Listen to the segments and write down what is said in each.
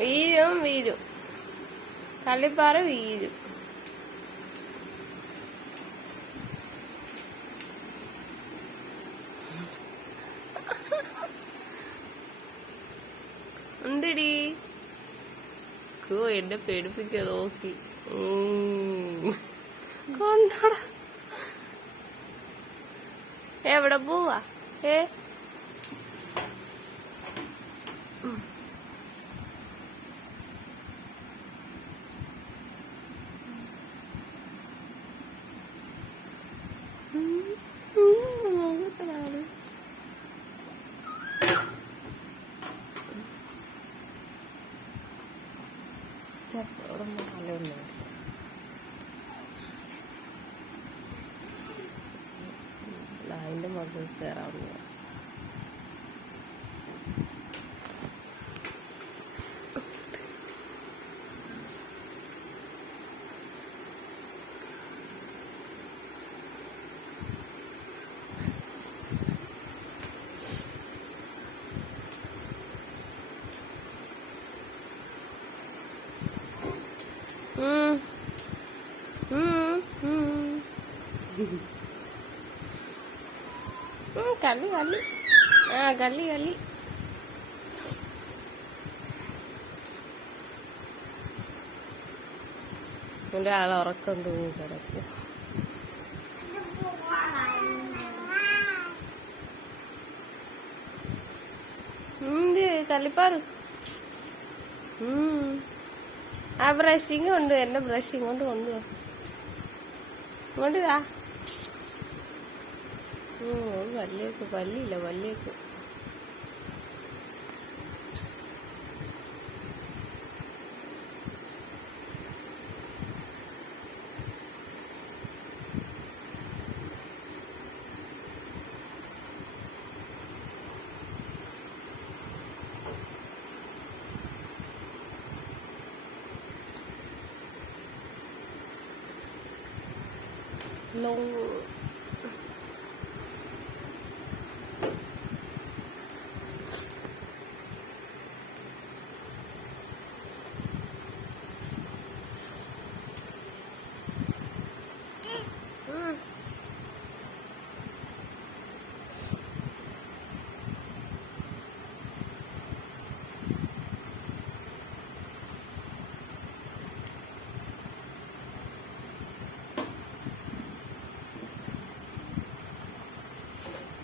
വീഴും വീഴും, കള്ളിപ്പാറ വീഴും. എന്തടി എന്നെ പേടിപ്പിക്ക നോക്കി കൊണ്ടോട. എവിടെ പോവാ? അതിന്റെ മകൾ കയറാവുന്ന കള്ളി കള്ളി കള്ളി കള്ളി. എന്റെ ആളെ ഉറക്കം തൂങ്ങി കിടക്കും. കള്ളിപ്പാറ്. ആ ബ്രഷിങ് കൊണ്ട് എന്റെ ബ്രഷ് ഇങ്ങോട്ട് കൊണ്ടുപോ, ഇങ്ങോട്ട് താ. പല്ലേക്ക് പല്ലില്ല, പല്ലേക്ക്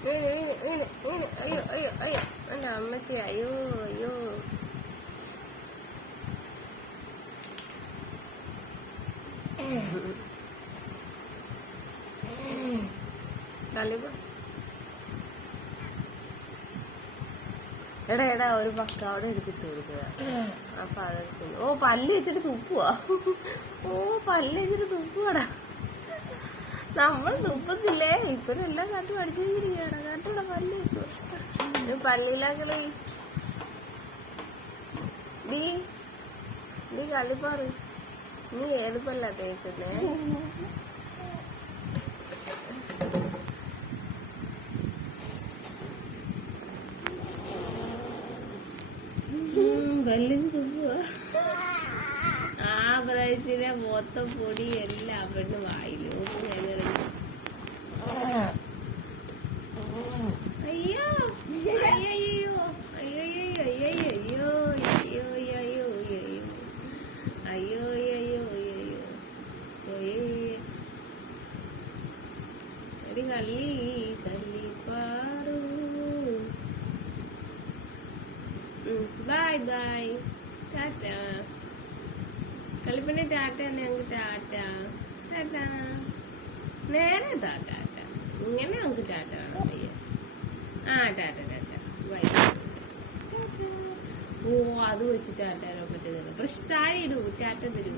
അയ്യോ അയ്യോ അയ്യോ എന്റെ അമ്മച്ചി, അയ്യോ അയ്യോ. എടാ എടാ ഒരു പക്ക അവിടെ എടുത്തിട്ട് കൊടുക്കുക. അപ്പൊ അതൊക്കെ പല്ല് വെച്ചിട്ട് തുപ്പുവാ. പല്ല് വെച്ചിട്ട് തുപ്പുവാടാ. നമ്മൾ തുപ്പത്തില്ലേ, ഇപ്പഴെല്ലാം കാട്ട് പഠിച്ചിരിക്കുകയാണ്. കാട്ടുള്ള പല്ല് വെക്കുക, പല്ലിലാക്കളെ. നീ കള്ളിപ്പാറ്, നീ ഏത് പല്ലാ തേക്കുന്നേ? പല്ല് തുപ്പുവാ. ആ ബ്രഷിനെ മൊത്തം പൊടി എല്ലാം പെണ്ണ് വായിലും. അയ്യോ അയ്യോ അയ്യോ അയ്യോ അയ്യോ അയ്യോ അയ്യോ അയ്യോ അയ്യോ അയ്യോ. എടി കള്ളി കള്ളിപ്പാറു. ബൈ ബൈ, ടാറ്റ. കളിപ്പന്നെ ടാറ്റ. ഞങ്ങൾക്ക് ടാറ്റ ടാറ്റ. നേരെ ടാറ്റ. ഇങ്ങനെ നമുക്ക് ടാറ്റ കാണാൻ വയ്യ. ടാറ്റ ടാറ്റ ബൈ. അത് വെച്ച് ടാറ്റ പറ്റുന്നില്ല. പക്ഷെ താഴെ ഇടൂ, ടാറ്റ തരൂ.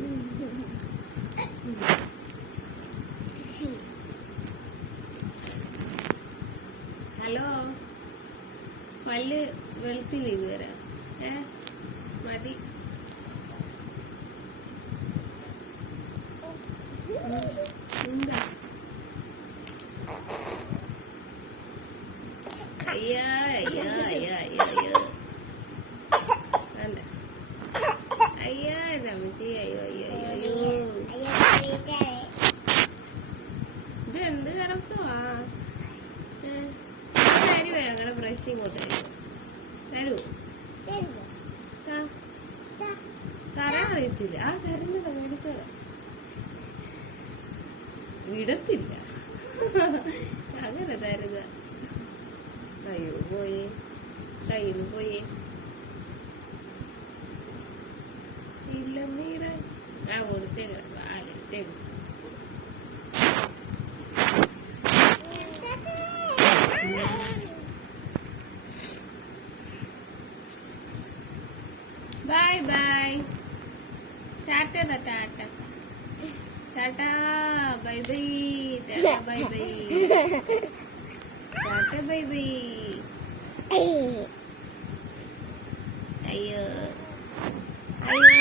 ഹലോ, പല്ല് വെളുത്തില്ല ഇതുവരെ. മതി. എന്താ അയ്യോ അയ്യോ അയ്യോ അയ്യോ അയ്യോ. അയ്യോ രമജി, അയ്യോ അയ്യോ അയ്യോ ഇത് എന്ത് കിടക്കുവാ? തരുവോ? ഞങ്ങളുടെ ബ്രഷ് ഇങ്ങോട്ട് തരൂ. തരാൻ അറിയത്തില്ല. ആ തരുന്നതാ, മേടിച്ചോളാം. വിടത്തില്ല അങ്ങനെ തരുക. അയ്യോ പോയേ, കയ്യിൽ പോയേ. ഇല്ല നീര ആ കൊടുത്തേക്ക് പാലിട്ടേക്ക്. ബൈ ബൈ, ടാറ്റ ടാറ്റ ടാറ്റ ബൈ ബൈ, ടാറ്റ ബൈ ബൈ, ടാറ്റ ബൈ ബൈ. അയ്യോ അയ്യോ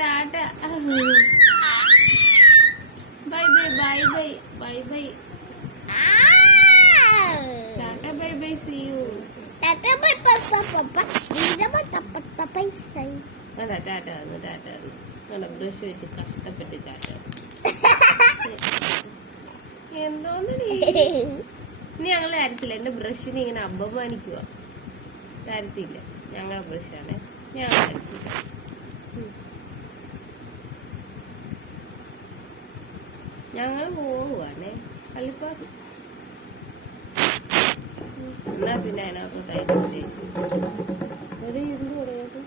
ടാറ്റ bye bye bye bye bye bye ടാറ്റ ബൈ ബൈ, സീ യു. അല്ല ടാറ്റ വന്നു, ടാറ്റ വന്നു. നല്ല ബ്രഷ് വെച്ച് കഷ്ടപ്പെട്ട് ടാറ്റ. എന്തോന്നടി ഇനി ഞങ്ങൾ തരത്തില്ല. എന്റെ ബ്രഷിനെ ഇങ്ങനെ അപമാനിക്കുക. തരത്തില്ല, ഞങ്ങളുടെ ബ്രഷാണ്, ഞങ്ങൾ തരത്തില്ല. ഞങ്ങൾ പോവുകയാണേ കളിപ്പാട്ട്. എന്നാ പിന്നെ അതിനകത്ത് തൈ ഒരു എന്ത് പറയുന്നത്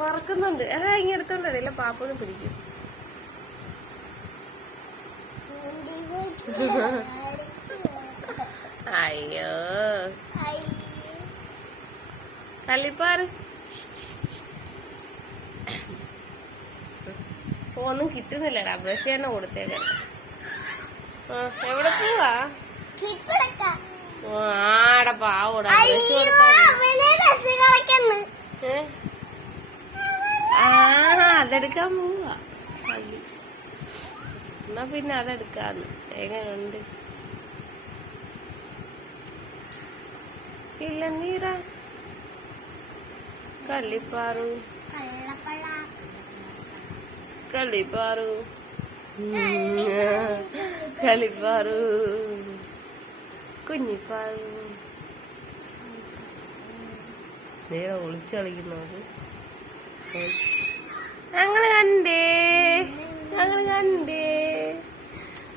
പറക്കുന്നുണ്ട്. എടാ ഇങ്ങനെ എടുത്തോണ്ടല്ല പാപ്പൊന്നും പിടിക്കും. അയ്യോ കളിപ്പാറ് ഒന്നും കിട്ടുന്നില്ലടാ. ബ്രഷ് തന്നെ കൊടുത്തേക്ക. എവിടെ പോവാ? ആടെ പാവോടാ. അതെടുക്കാൻ പോവാ. എന്നാ പിന്നെ അതെടുക്കാന്ന്. എങ്ങനെയുണ്ട്? ഇല്ല നീറ കളിപ്പാറു കളിപ്പാറു കളിപ്പാറു കുഞ്ഞിപ്പാറു. നേരെ ഒളിച്ചു കളിക്കുന്നത് ഞങ്ങള് കണ്ടേ.